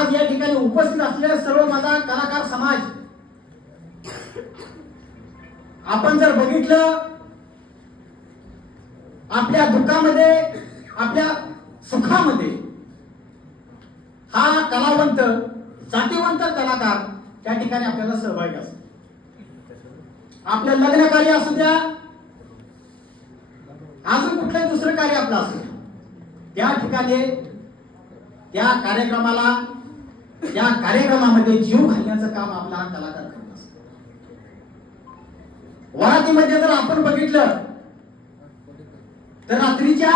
आज या ठिकाणी उपस्थित असलेले सर्व माझा कलाकार समाज, आपण जर बघितलं आपल्या दुःखामध्ये आपल्या सुखामध्ये हा कलावंत जातीवंत कलाकार त्या ठिकाणी आपल्याला सहभागी असतो. आपलं लग्न कार्य असू द्या, अजून कुठलंही दुसरं कार्य आपलं असू द्या, त्या ठिकाणी त्या कार्यक्रमाला त्या कार्यक्रमामध्ये जीव घालण्याचं काम आपला हा कलाकार करत असतो. वरातीमध्ये जर आपण बघितलं तर रात्रीच्या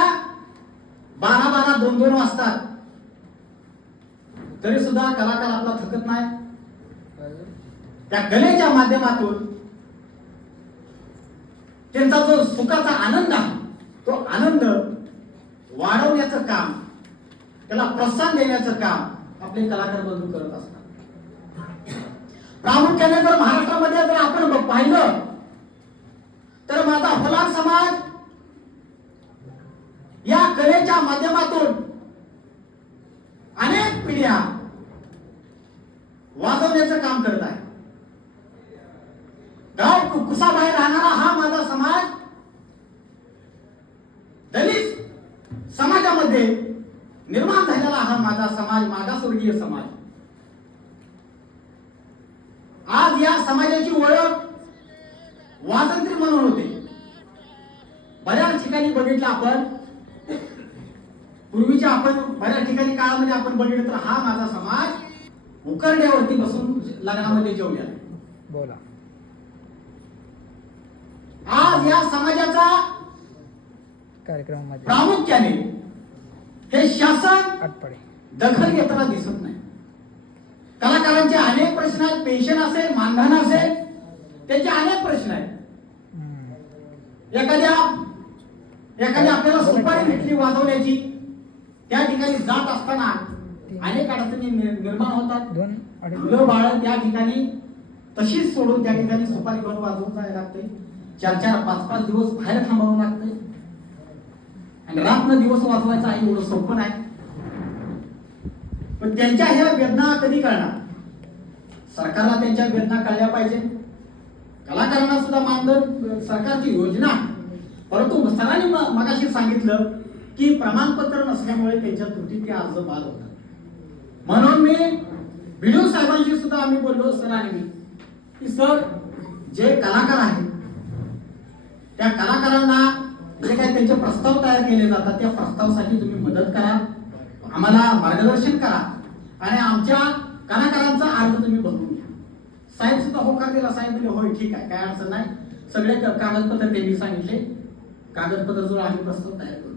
12-12, 2-2 वाजतात तरी सुद्धा कलाकार आपला थकत नाही. त्या कलेच्या माध्यमातून त्यांचा जो सुखाचा आनंद आहे तो आनंद वाढवण्याचं काम, त्याला प्रोत्साहन देण्याचं काम आपले कलाकार बंधू करत असतात. प्रामुख्याने जर महाराष्ट्रामध्ये जर आपण पाहिलं तर माझा फलाट समाज या कलेच्या माध्यमातून अनेक पिढ्या वाजवण्याचं काम करत आहे. गाव कुसाबाहेर राहणारा हा माझा समाज दलित समाजामध्ये निर्माण झालेला हा माझा समाज, मागासवर्गीय समाज, आज या समाजाची ओळख वाजंत्री म्हणून होते. बऱ्याच ठिकाणी बघितलं आपण, पूर्वीच्या आपण बऱ्याच ठिकाणी काळामध्ये आपण बघितलं तर हा माझा समाज उकरड्यावरती बसून लग्नामध्ये जेवल्या. बोला. आज या समाजाचा कार्यक्रमामध्ये प्रामुख्याने हे शासन आटपडे दखल घेताना दिसत नाही. कलाकारांचे अनेक प्रश्न आहेत, पेन्शन असेल, मानधन असेल, त्याचे अनेक प्रश्न आहेत. एखाद्या आपल्याला सुपारी भेटली वाजवण्याची, त्या ठिकाणी जात असताना अनेक अडचणी निर्माण होतात. मुलं बाळ त्या ठिकाणी तशीच सोडून त्या ठिकाणी सुपारी घेऊन वाजवून जायला लागते. 4-4, 5-5 दिवस बाहेर थांबावं लागतंय आणि रात्र दिवस वाजवायचं आहे एवढं सोपं नाही. पण त्यांच्या ह्या वेदना कधी कळणार? सरकारला त्यांच्या वेदना कळल्या पाहिजे. कलाकारांना सुद्धा मानधन सरकारची योजना, परंतु सरांनी मगाशी सांगितलं की प्रमाणपत्र नसल्यामुळे त्यांच्या त्रुटी ते अर्ज बाद होतात. म्हणून मी बीडीओ साहेबांशी सुद्धा आम्ही बोललो, सर आणि मी, की सर जे कलाकार आहेत त्या कलाकारांना जे काही त्यांचे प्रस्ताव तयार केले जातात त्या प्रस्तावासाठी तुम्ही मदत करा, आम्हाला मार्गदर्शन करा आणि आमच्या कलाकारांचा अर्ज तुम्ही भरून घ्या. साहेब सुद्धा होकार दिला. साहेब म्हणजे होय ठीक आहे, काय अडचण नाही, सगळे कागदपत्र त्यांनी सांगितले, कागदपत्र जो आम्ही प्रस्ताव तयार करू.